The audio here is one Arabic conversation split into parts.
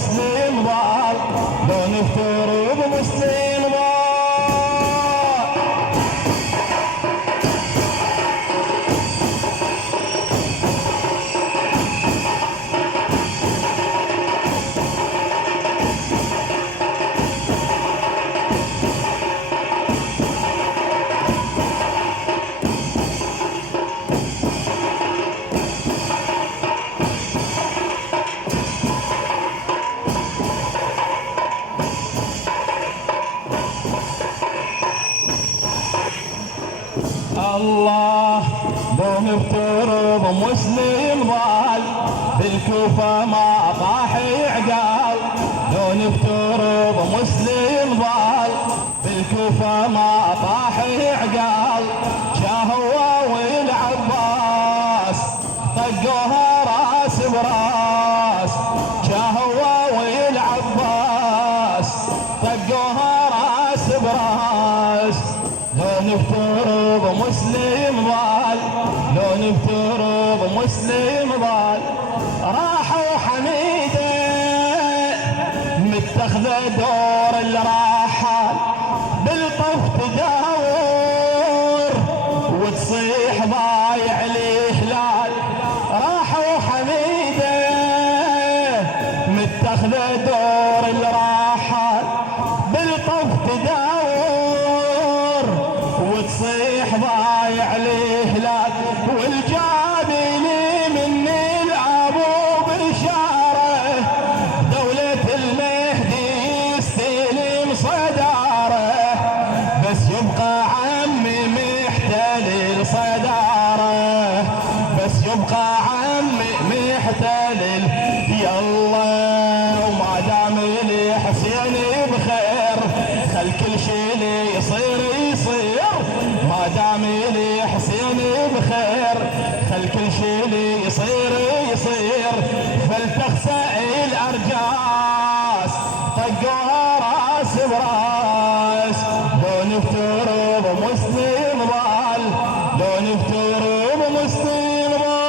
مسلم ضال، لو نفترض مسلم ضال. الله لو نفترض مسلم ضال، بالكوفة ما طاح عقال. لو نفترض مسلم ضال، بالكوفة ما طاح عقال. شاهوا والعباس طقوها راس براس، شاهوا والعباس طقوها راس براس. لو نفترض مسلم ضال، لو نفترض مسلم ضال. راحوا حميدة متخذة دور الراحل، بالطف تداور وتصيح ضايع الهلال. راحوا حميدة متخذة دور الراحل، بالطف تداور وتصيح ضايع الهلال. والجابني مني الابو بشاره، دولة المهدي يستلم صداره. بس يبقى عمي محتل صداره، بس يبقى عمي محتل. يلا وما دام الحسين بخير، خل كل شي اللي يصير يصير. ما دام الحسين بخير، خل كل شي اللي يصير يصير. فلتخسأ الارجاس طقوها راس براس. لو نفترض مسلم ضال، لو نفترض مسلم ضال.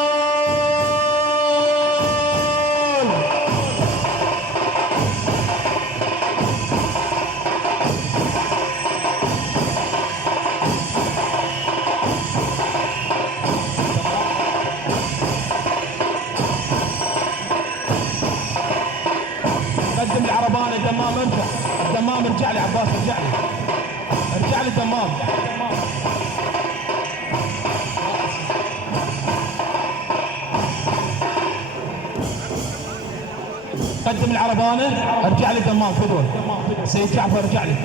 قدم العرباني الدمام. ارجع الدمام، ارجع لي عباس، ارجع لي، ارجع لي الدمام. قدم العرباني، ارجع لي الدمام. فدوه سيد جعفر، ارجع لي.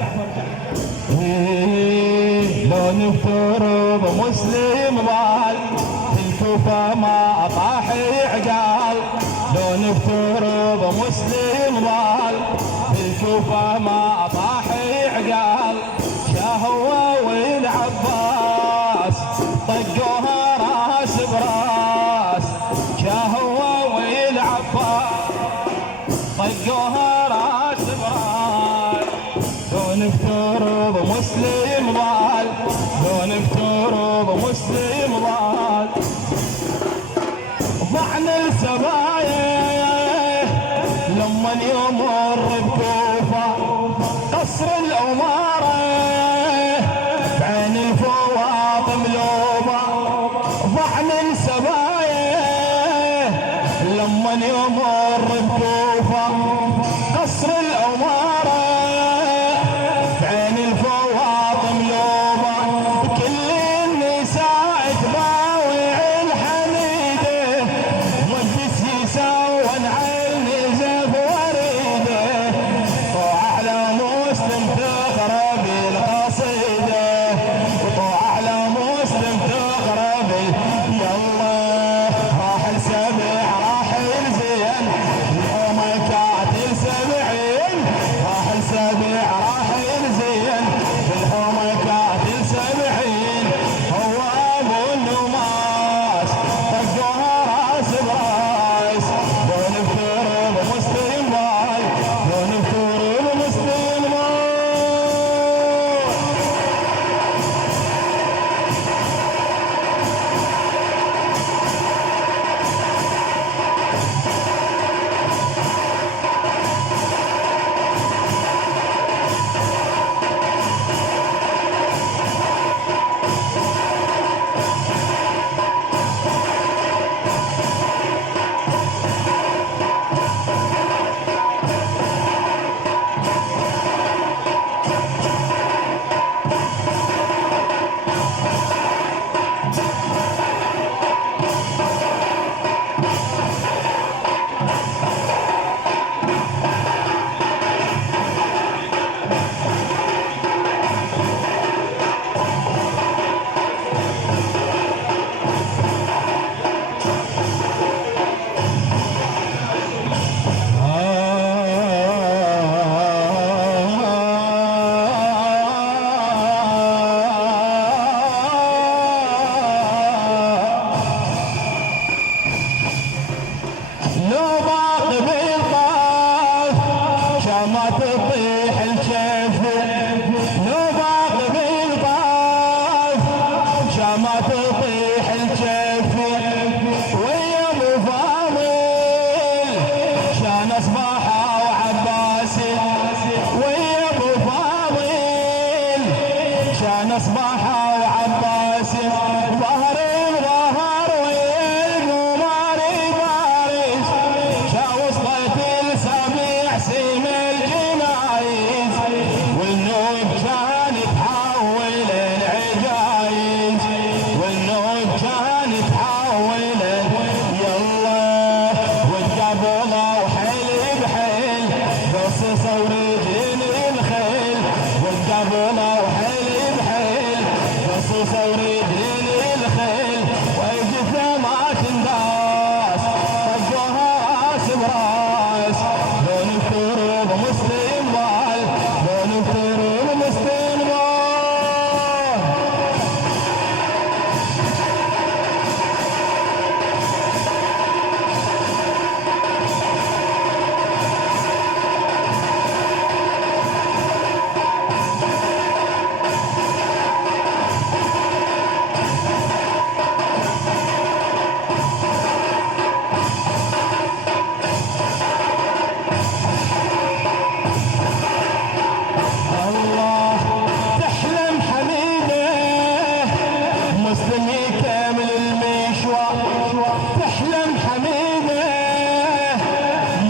لو نفترض مسلم ضال، في الكوفة ما طاح عقال. لو نفترض مسلم ضال، في الكوفة ما طاح عقال. شاهوا والعباس طقوها راس براس، شاهوا والعباس طقوها راس براس. لو نفترض مسلم ضال، لو نفترض مسلم ضال. ضعن السبايا لما يمر بكوفة، قصر الأمارة بعين الفواط ملوبة. ضعن السبايا لما يمر بكوفة، قصر الأمارة بعين الفواط ملوبة. كل النساء تباوع الحميدة، والجس يسون عيني زف وريده. طوع على مسلم تخرب القصيدة، طوع على مسلم تخرب. يلا راح السبع راح الزين، الحومة صباحه وعباسي ويا ابو فاضل كان صباحه وعباسي ظهر الظهر ويا القمر بارز شا وصلت السبيع سيم الجنايز والنوب كان تحول العجايز والنوب كان تحول يلا والقبله وحيل بحيل قصص ورجل الخيل والقبله وحيل بحيل قصص ورجل الخيل واجت ما تنداس طقوها راس براس لون الترب مسلم ضال لون الترب مسلم ضال الله تحلم حميده مسلم يكمل المشوار تحلم حميده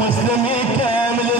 مسلم يكمل